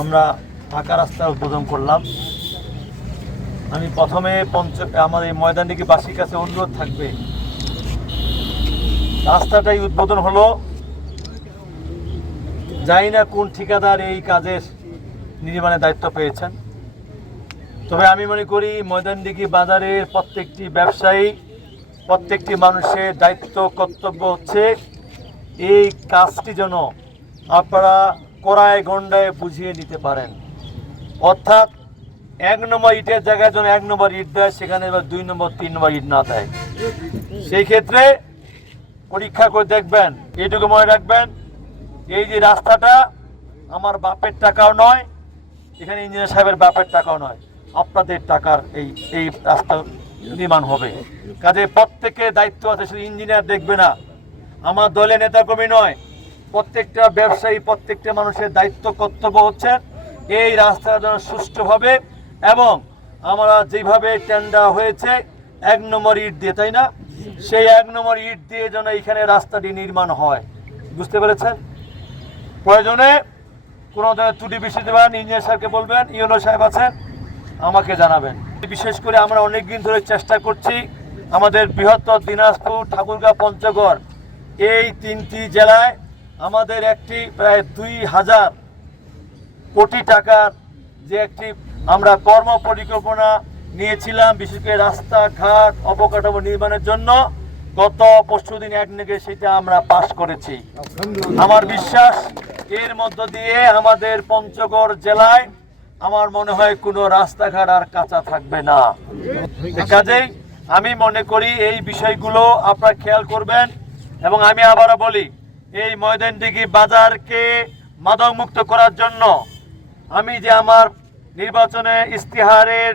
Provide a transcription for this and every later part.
আমরা ফাঁকা রাস্তা উদ্বোধন করলাম। আমি প্রথমে আমাদের ময়দানটিকে বাসীর কাছে অনুরোধ থাকবে, রাস্তাটাই উদ্বোধন হলো, জানি না কোন ঠিকাদার এই কাজের নির্মাণের দায়িত্ব পেয়েছেন, তবে আমি মনে করি ময়দানডিঘি বাজারের প্রত্যেকটি ব্যবসায়ী, প্রত্যেকটি মানুষের দায়িত্ব কর্তব্য হচ্ছে এই কাজটি যেন আপনারা কড়ায় গন্ডায় বুঝিয়ে নিতে পারেন। অর্থাৎ 1 নম্বর ইটের জায়গায় যেন 1 নম্বর ইট দেয়, সেখানে এবার 2 নম্বর 3 নম্বর ইট না দেয়। সেই ক্ষেত্রে পরীক্ষা করে দেখবেন, এইটুকু মনে রাখবেন, এই যে রাস্তাটা আমার বাপের টাকাও নয়, এখানে ইঞ্জিনিয়ার সাহেবের বাপের টাকাও নয়, আপনাদের টাকার এই রাস্তা নির্মাণ হবে। কাজে প্রত্যেকের দায়িত্ব আছে, শুধু ইঞ্জিনিয়ার দেখবে না, আমার দলের নেতাকর্মী নয়, প্রত্যেকটা ব্যবসায়ী, প্রত্যেকটা মানুষের দায়িত্ব কর্তব্য হচ্ছে এই রাস্তাটা যেন সুষ্ঠুভাবে এবং আমরা যেভাবে টেন্ডার হয়েছে 1 নম্বর ইট দিয়ে, তাই না, সেই 1 নম্বর ইট দিয়ে যেন এখানে রাস্তাটি নির্মাণ হয়। বুঝতে পেরেছেন? প্রয়োজনে কোনো ধরনের ত্রুটি বিশেষ দেবেন, ইঞ্জিনিয়ার সাহেবকে বলবেন, ইউনো সাহেব আছেন, আমাকে জানাবেন। বিশেষ করে আমরা অনেক দিন ধরে চেষ্টা করছি আমাদের বৃহত্তর দিনাজপুর, ঠাকুরগাঁও, পঞ্চগড় এই 3টি জেলায় আমাদের একটি প্রায় 2000 কোটি টাকার যে একটি আমরা কর্ম পরিকল্পনা নিয়েছিলাম, বিশেষ করে রাস্তাঘাট অবকাঠামো নির্মাণের জন্য। গত পরশুদিন একনেগে সেটা আমরা পাশ করেছি। আমার বিশ্বাস এর মধ্য দিয়ে আমাদের পঞ্চগড় জেলায় আমার মনে হয় কোনো রাস্তাঘাট আর কাঁচা থাকবে না। কাজেই আমি মনে করি এই বিষয়গুলো আপনারা খেয়াল করবেন। এবং আমি আবারও বলি, এই ময়দানডিঘি বাজারকে মাদকমুক্ত করার জন্য আমি যে আমার নির্বাচনে ইস্তিহারের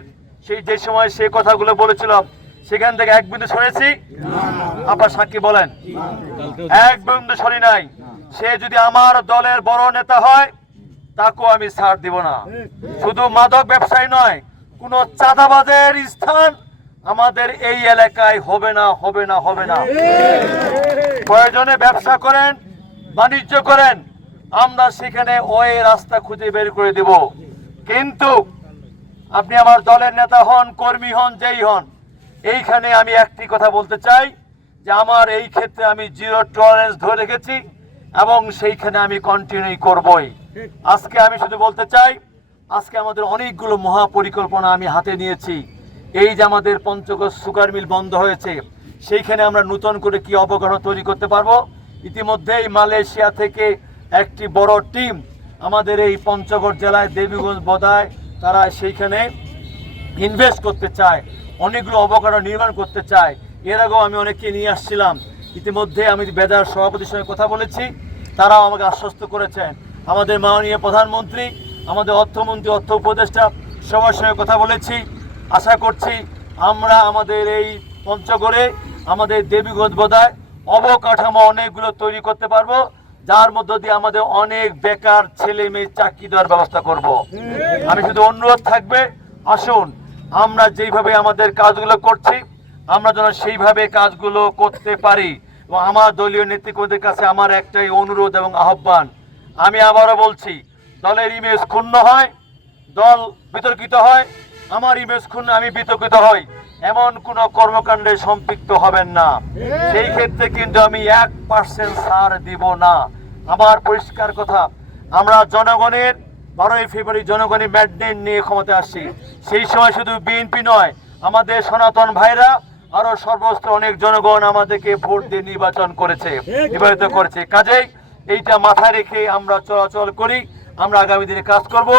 যে সময় সেই কথাগুলো বলেছিলাম, সেখান থেকে 1 বিন্দু সরেছি? আপনার সাক্ষী বলেন, 1 বিন্দু সরি নাই। সে যদি আমার দলের বড় নেতা হয়, তাকেও আমি ছাড় দিব না। শুধু মাদক ব্যবসায়ী নয়, কোনো চাঁদাবাজের স্থান আমাদের এই এলাকায় হবে না, হবে না, হবে না। প্রয়োজনে ব্যবসা করেন, বাণিজ্য করেন, আমরা সেখানে ওই রাস্তা খুঁজে বের করে দেব। কিন্তু আপনি আমার দলের নেতা হন, কর্মী হন, যেই হন, এইখানে আমি একটি কথা বলতে চাই যে আমার এই ক্ষেত্রে আমি 0 টলারেন্স ধরে রেখেছি এবং সেইখানে আমি কন্টিনিউ করবই। আজকে আমি শুধু বলতে চাই, আজকে আমাদের অনেকগুলো মহাপরিকল্পনা আমি হাতে নিয়েছি। এই যে আমাদের পঞ্চগড় সুগার মিল বন্ধ হয়েছে, সেইখানে আমরা নতুন করে কি অবকাঠামো তৈরি করতে পারবো। ইতিমধ্যেই মালয়েশিয়া থেকে একটি বড় টিম আমাদের এই পঞ্চগড় জেলায় দেবীগঞ্জ বদায় তারা সেইখানে ইনভেস্ট করতে চায়, অনেকগুলো অবকাঠামো নির্মাণ করতে চায়। এর আগেও আমি অনেককে নিয়ে আসছিলাম। ইতিমধ্যে আমি বেদার সভাপতির সঙ্গে কথা বলেছি, তারাও আমাকে আশ্বস্ত করেছেন। আমাদের মাননীয় প্রধানমন্ত্রী, আমাদের অর্থমন্ত্রী, অর্থ উপদেষ্টা সবার সঙ্গে কথা বলেছি। আশা করছি আমরা আমাদের এই পঞ্চগড়ে, আমাদের দেবীগঞ্জ বদায় অবকাঠামো অনেকগুলো তৈরি করতে পারবো, যার মধ্য দিয়ে আমাদের অনেক বেকার ছেলে মেয়ে চাকরি দেওয়ার ব্যবস্থা করব। আমি শুধু অনুরোধ থাকবে, আসুন আমরা যেইভাবে আমাদের কাজগুলো করছি, আমরা যেন সেইভাবে কাজগুলো করতে পারি। এবং আমার দলীয় নেতৃত্বদের কাছে আমার একটাই অনুরোধ এবং আহ্বান, আমি আবারও বলছি, দলের ইমেজ ক্ষুণ্ণ হয়, দল বিতর্কিত হয়, আমার ইমেজ ক্ষুণ্ণ, আমি বিতর্কিত হই, এমন কোনো কর্মকাণ্ডে সম্পৃক্ত হবেন না। সেই ক্ষেত্রে কিন্তু আমি 1% ছাড় দিব না। আমার পরিষ্কার কথা, আমরা জনগণের 12ই ফেব্রুয়ারি জনগণের ম্যান্ডেট নিয়ে ক্ষমতা আসছি। সেই সময় শুধু বিএনপি নয়, আমাদের সনাতন ভাইরা আরো সর্বস্ত অনেক জনগণ আমাদেরকে ভোট দিয়ে নির্বাচন করেছে, নির্বাচিত করেছে। কাজেই এইটা মাথায় রেখে আমরা চলাচল করি, আমরা আগামী দিনে কাজ করব।